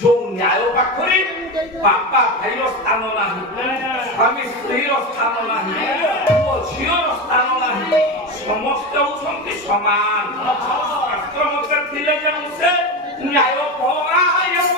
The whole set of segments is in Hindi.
जो न्याय पाखरे बापा भाईर स्थान नाही स्वामी स्त्रीर स्थान नाही पुओ झीर स्थान नाही समस्त होउछन्ति समान शास्त्र मते थिले जे से न्याय परायण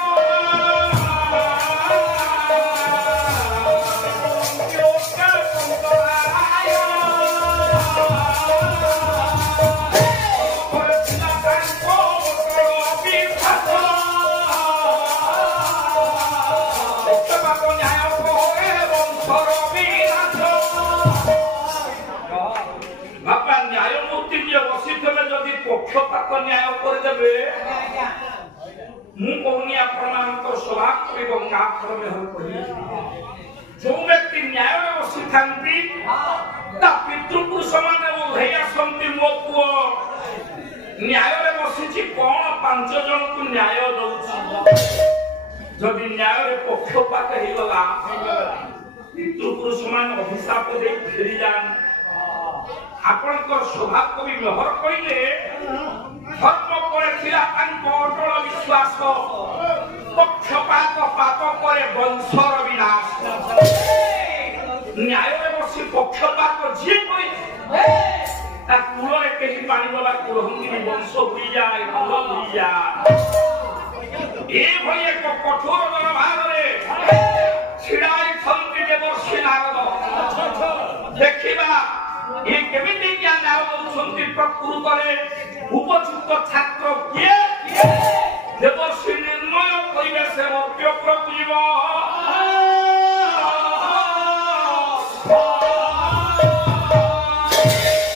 पक्षपात न्याय करदेवे स्वभाव जो व्यक्ति न्याय बसी था पितृपुरुष मैंने ओह्लई आसती मो पु न्याय बसी कौन 5 जन को न्याय दि न्याय पक्षपात होगा पितृपुरुष मान अभिशाप दे फेरी जान आपनकर स्वभाव को भी व्यवहार कइले धर्म करे थिला अटल विश्वास पक्षपात पाप करे वंशर विनाश न्याय बसी पक्षपात जी कोई ता कुल केही पानी बाबा कुलहंगी वंश हुई जाए कुल हुई जाए ए भई एक कठोर मनोभाव रे छिड़ाई छंती देवर्षि नारद देखिबा ये केमिति ज्ञान आउछन्ति प्रकृतरे उपयुक्त छात्र किए देवर्षि निर्णय करिवे से मर्त्य प्रभु जीव